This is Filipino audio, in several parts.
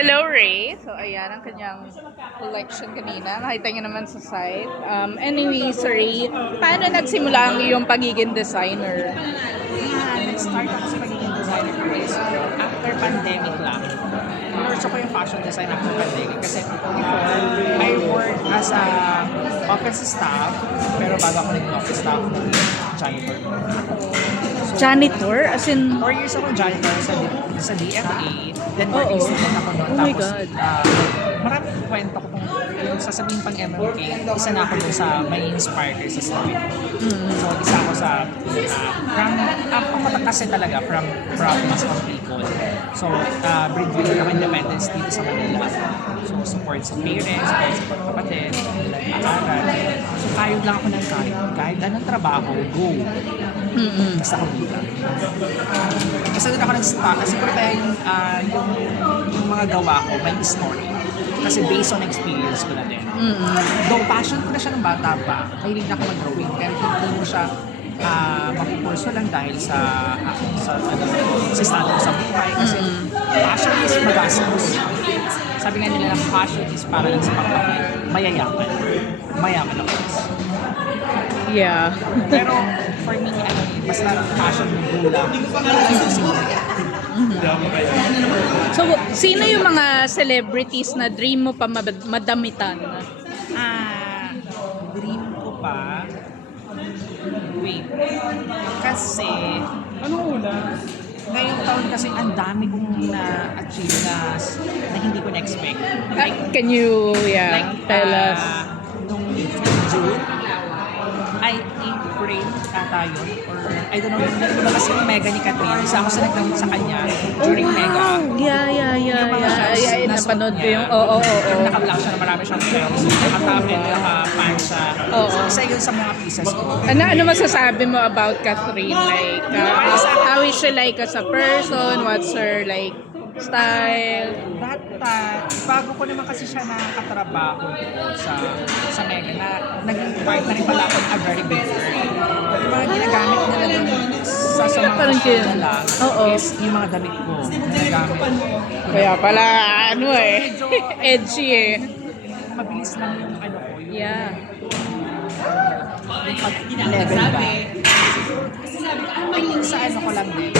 Hello, Ray. So, ayan ang kanyang collection kanina. Nakita niyo naman sa site. Anyway, Ray, paano nagsimula ang iyong pagiging designer? Nag-start ako sa pagiging designer ko is after pandemic lang. Inorso ko yung fashion design after pandemic kasi before, I worked as a office staff, pero bago ako naging office staff, janitor. Janitor? As in, 4 years ako janitor sa DFA, then Oo. working student ako noon. Oh my Tapos, God. maraming kwento ko kung yung sasabihin pang MMK, isa na ako dun sa may inspire kayo sa story. So, isa ako sa, from kasi talaga, from province of Bicol. So, breadwinner ako independence dito sa Manila. So, support sa parents, support sa kapatid, nag-aaral. So, kayod lang ako ng kayod. Kahit anong trabaho, go. Basta ako dito. Kasi doon ako nag-start. Kasi kaya yung mga gawa ko, may story. Kasi based on experience ko na din. Though passion ko na siya ng bata pa, mahilig na ako mag-drawing. Pero hindi mo siya mapupurso lang dahil sa estado ko sa buhay. Kasi passion is magastos. Sabi nga nila lang, passion is para lang sa pagpapit. Mayayaman. Mayaman ako. yeah. Pero for me, basta passion mo gulang. So, sino yung mga celebrities na dream mo pa madamitan? Dream ko pa. Wait. Kasi, Anong una? ngayong taon kasi ang dami kong na-achieve na hindi ko na-expect. Can you, tell us? Nung June, I think April ata yun. Or I don't know, hindi ba kasi yung Mega ni Catherine. Isa ako sa nagdamit sa kanya during Mega. Yung mga shots na napanood ko niya. yung, oo. Yung naka-black siya na marami siyang films. Naka-top and naka-pants siya. Oo. So, isa yun sa mga pieces ko. Ano masasabi mo about Catherine? Like, how is she like as a person? What's her like style? Bago ko naman kasi siya nakatrabaho sa Mega na naging part na rin pala ako a very big girl. Yung mga ginagamit nila dun sa mga Parang show yun. nila Oo. is yung mga damit ko ginagamit. Kaya pala, edgy eh. Mabilis lang yung ko, yung Yeah. pag-level ba. I think sa ko lang din,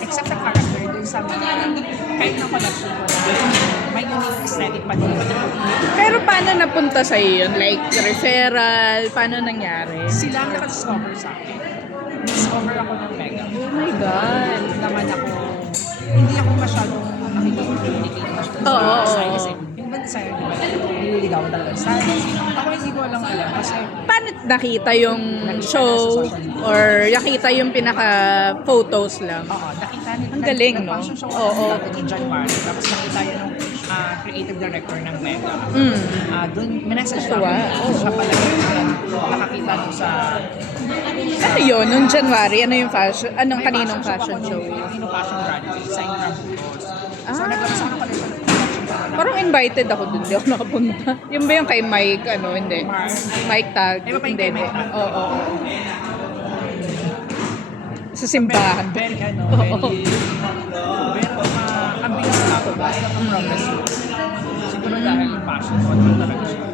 except sa character, dun sa mga kahit na collection ko na may unique aesthetic pa din. Pero paano napunta sa yun? Like, referral? Paano nangyari? Sila ang nakadiscover sa akin. Discover ako ng Mega. Oh my God. Naman ako, hindi ako masyadong nakikipag-communicate Oo. sa design kasi yung ibang designer, di ba, nililigawan talaga sa stylist. Ako hindi ko alam kasi Paano nakita yung show? Or nakita yung pinaka-photos lang? nakita nila. Ang galing, no? Fashion show Oo. natin in January. Tapos nakita yun ng creative director ng Mega. Doon, minessage Wow. siya pala yung nakakita doon sa Ano yun? Nung January, ano yung fashion? Anong kaninong fashion show? Filipino fashion runway sa Intramuros. So, Ah. nagkakasama pala siya ng production ko na Parang invited ako dun, di ako nakapunta. Yung ba yung kay Mike, hindi? Mike Tag. Iba pa yung kay Mike Tag. Oo. Sa simbahan. Very, Oo. ang bilis na ako ba? Ang progress ko. Siguro dahil passion ko talaga siya.